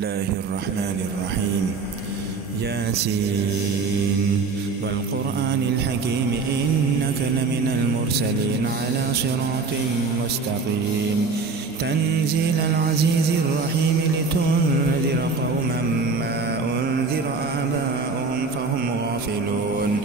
الله الرحمن الرحيم. ياسين والقرآن الحكيم إنك لمن المرسلين على صراط مستقيم. تنزيل العزيز الرحيم لتنذر قوما ما أنذر آباؤهم فهم غافلون.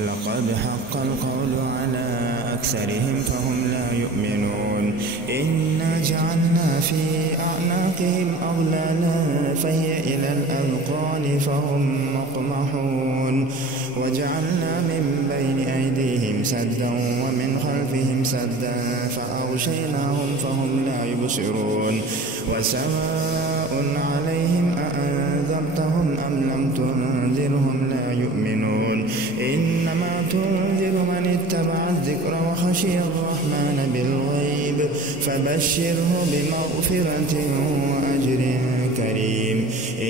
لقد حق القول على أكثرهم فهم لا يؤمنون. إنا جعلنا في أعناقهم أغلالا فهي إلى الأذقان فهم مقمحون. وجعلنا من بين أيديهم سدا ومن خلفهم سدا فأغشيناهم فهم لا يبصرون. وسواء عليهم أأنذرتهم أم لم تنذرهم لا يؤمنون. إنما تنذر من اتبع الذكر وخشي الرحمن بالغيب فبشره بمغفرة وأجر كريم.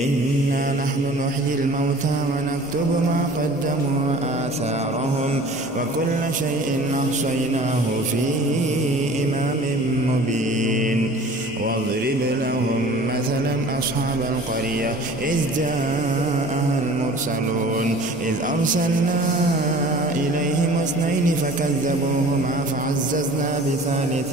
إنا نحن نحيي الموتى ونكتب ما قدموا وآثارهم وكل شيء أحصيناه في إمام مبين. واضرب لهم مثلا أصحاب القرية إذ جاءها المرسلون إذ أرسلنا إليهم اثنين فكذبوهما فعززنا بثالث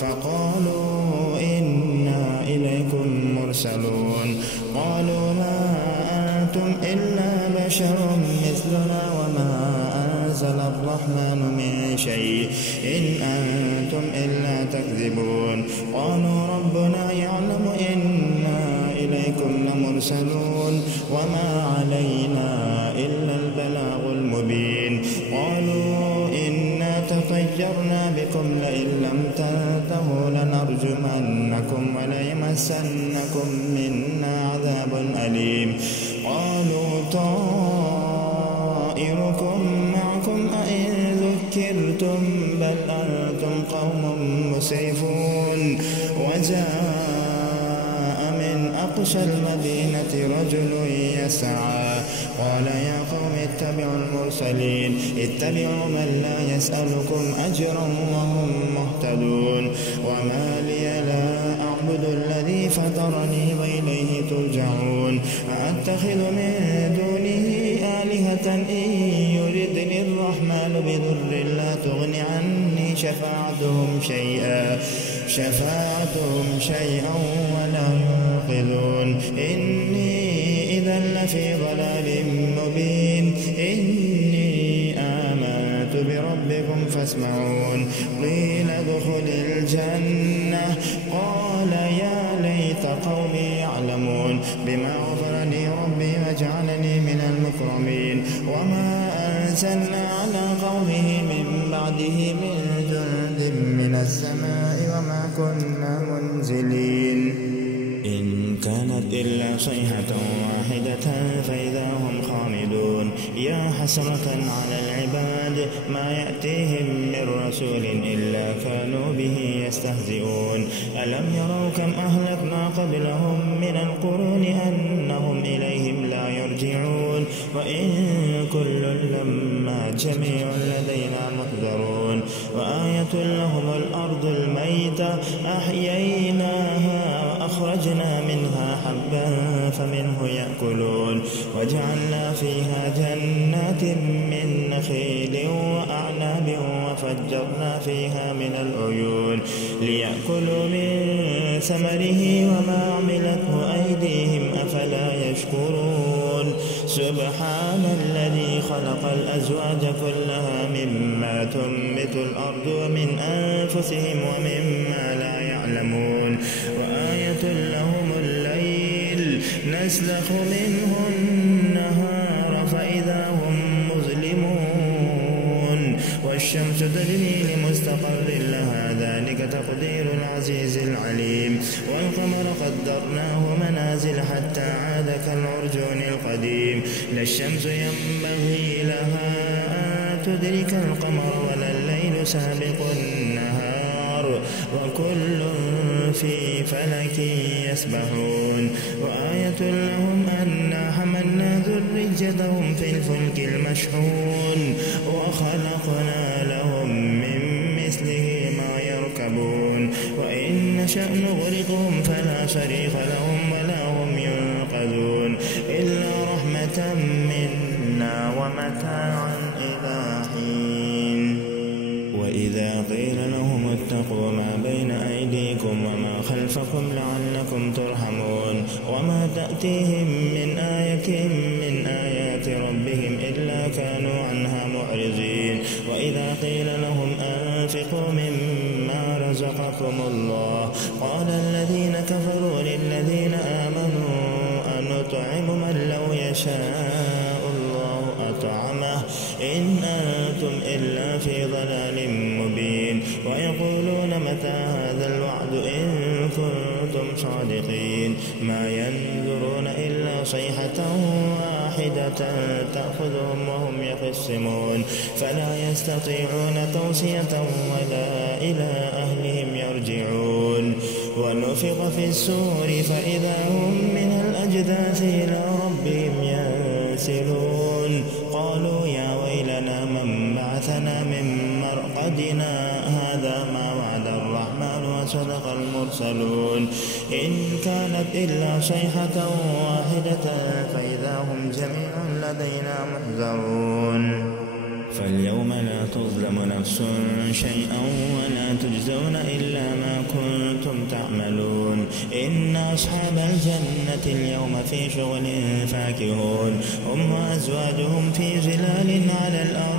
فقالوا إنا إليكم مرسلون. قالوا ما أنتم إلا بشر مثلنا وما أنزل الرحمن من شيء إن أنتم إلا تكذبون. قالوا ربنا يعلم إنا إليكم لمرسلون وما علينا إلا البلاغ المبين. قالوا إنا تطيرنا بكم لئن لم تنتهوا لنرجمنكم وليمسنكم منا عذاب أليم. قالوا طائركم معكم أئن ذكرتم بل أنتم قوم مسرفون. وجاء من أقصى المدينة رجل يسعى قال يا قوم اتبعوا المرسلين اتبعوا من لا يسألكم أجرا وهم مهتدون. وما لي لا أعبد الذي فطرني وإليه ترجعون. أأتخذ من دونه آلهة إن يردني الرحمن بضر لا تغن عني شفاعتهم شيئا ولا ينقذون. إني إذا لفي ضلال مبين. إني آمنت بربكم فاسمعون. قيل ادخل الجنة قال يا ليت قومي يعلمون بما غفر لي ربي وجعلني من المكرمين. وما أنزلنا على قومه من بعده من جند من السماء وما كنا منزلين. إن كانت إلا صيحة واحدة فإذا هم خامدون. يا حسرة على العباد ما يأتيهم من رسول إلا كانوا به يستهزئون. ألم يروا كم أهلكنا قبلهم من القرون أنهم إليهم لا يرجعون. وإن كل لما جميع لدينا محضرون. وآية لهم الأرض الميتة أحييناها وأخرجنا منها حبا فمنه يأكلون. وجعلنا فيها جنات من نخيل وأعناب وفجرنا فيها من العيون ليأكلوا من ثمره وما عملته أيديهم أفلا يشكرون. سبحان الذي خلق الأزواج كلها مما تنبت الأرض ومن أنفسهم ومما لا يعلمون. وآية لهم الليل نسلخ منه النهار فإذا هم مظلمون. والشمس تجري لمستقر لها ذلك تقدير العزيز العليم. والقمر قدرناه منازل حتى عاد كالعرجون القديم. لا الشمس ينبغي لها أن تدرك القمر ولا الليل سابق النهار وكل في فلك يسبحون. وآية لهم أنا حملنا ذريتهم في الفلك المشحون وخلقنا لهم من مثله ما يركبون. وإن نشأ نغرقهم فلا صريخ لهم ولا هم ينقذون إلا رحمة منا ومتاعا إلى حين. وإذا قيل لهم اتقوا ما بين أيديكم وما خلفكم لعلكم ترحمون وما تأتيهم من آية من آيات ربهم إلا كانوا عنها معرضين. وإذا قيل لهم أنفقوا مما رزقكم الله قال الذين كفروا للذين آمنوا أنطعم من لو يشاء الله أطعمه إن أنتم إلا في ضلال مبين. ويقولون متى هذا الوعد إن كنتم صادقين ما ينظرون إلا صيحة واحدة تأخذهم وهم يخصمون فلا يستطيعون توصية ولا إلى أهلهم يرجعون. ونفخ في السور فإذا هم من الأجداث إلى ربهم ينسلون قالوا يا ويلنا من بعثنا من مرقدنا هذا ما وعد الرحمن وصدق المرسلون إن كانت إلا صيحة واحدة فإذا هم جميع لدينا محضرون. فاليوم لا تظلم نفس شيئا ولا تجزون إلا ما كنتم تعملون إن أصحاب الجنة اليوم في شغل فاكهون هم وأزواجهم في ظلال على الأرائك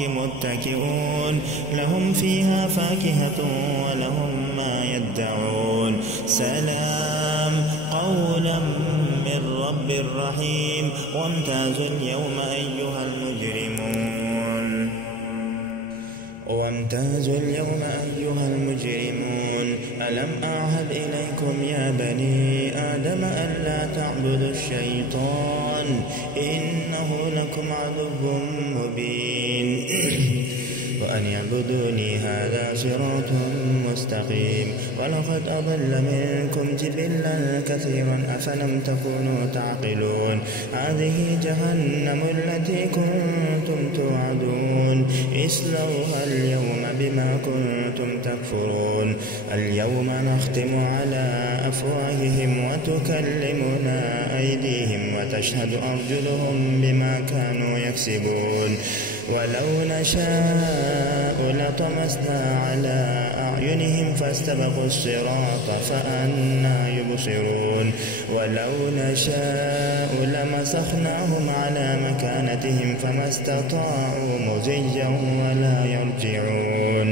متكئون لهم فيها فاكهة ولهم ما يدعون سلام قولا من رب رحيم. وامتازوا اليوم أيها المجرمون ألم أعهد إليكم يا بني آدم ألا تعبدوا الشيطان إنه لكم عدو مبين وأن يعبدوني هذا صراط مستقيم. ولقد أضل منكم جبلا كثيرا أفلم تكونوا تعقلون هذه جهنم التي كنتم توعدون اصلوها اليوم بما كنتم تكفرون. اليوم نختم على أفواههم وتكلمنا أيديهم وتشهد أرجلهم بما كانوا يكسبون. ولو نشاء لطمسنا على أعينهم فاستبقوا الصراط فأنى يبصرون. ولو نشاء لمسخناهم على مكانتهم فما استطاعوا مضيا ولا يرجعون.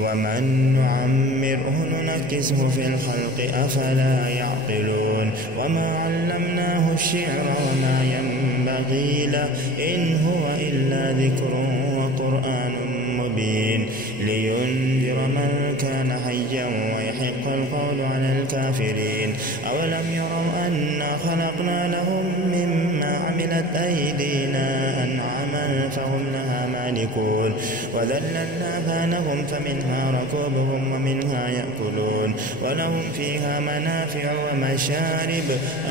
ومن نعمره ننكسه في الخلق أفلا يعقلون. وما علمناه الشعر وما ينبغي له إن هو إلا ذكر وقرآن مبين لينذر من كان حيا ويحق القول على الكافرين. أولم يروا أنا خلقنا لهم مما عملت أيدينا أنعاما فهم لها مالكون وذللناها لهم فمنها ركوبهم ومنها يأكلون ولهم فيها منافع ومشارب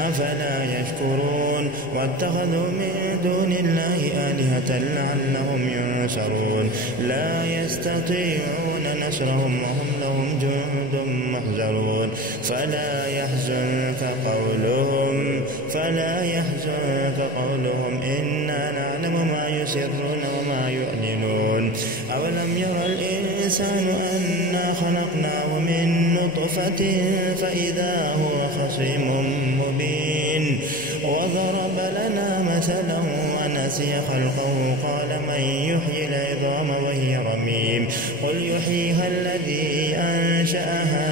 أفلا يشكرون. واتخذوا من دون الله آلهة لعلهم ينصرون لا يستطيعون نصرهم وهم لهم جند محضرون. فلا يحزنك قولهم إنا نعلم ما يسرون وما يعلنون. أولم يرى الإنسان أنا خلقناه من نطفة فإذا هو خصيم مبين. وضرب لنا مثلا ونسي خلقه قال من يحيي العظام وهي رميم قل يحييها الذي أنشأها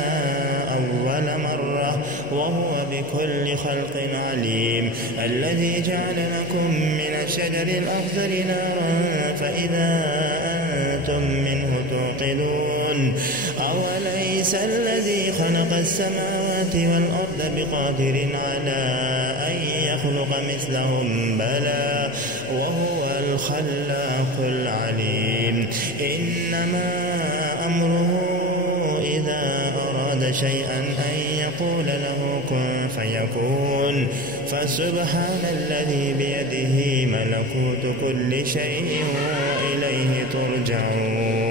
أول مرة وهو بكل خلق عليم. الذي جعل لكم من الشجر الأخضر نارا فإذا أنتم منه توقدون. أوليس الذي خلق السماوات والأرض بقادر على أن يخلق مثلهم بلى وهو الخلاق العليم. إنما أمره إذا أراد شيئا أن يقول له كن فيكون. فسبحان الذي بيده ملكوت كل شيء وإليه ترجعون.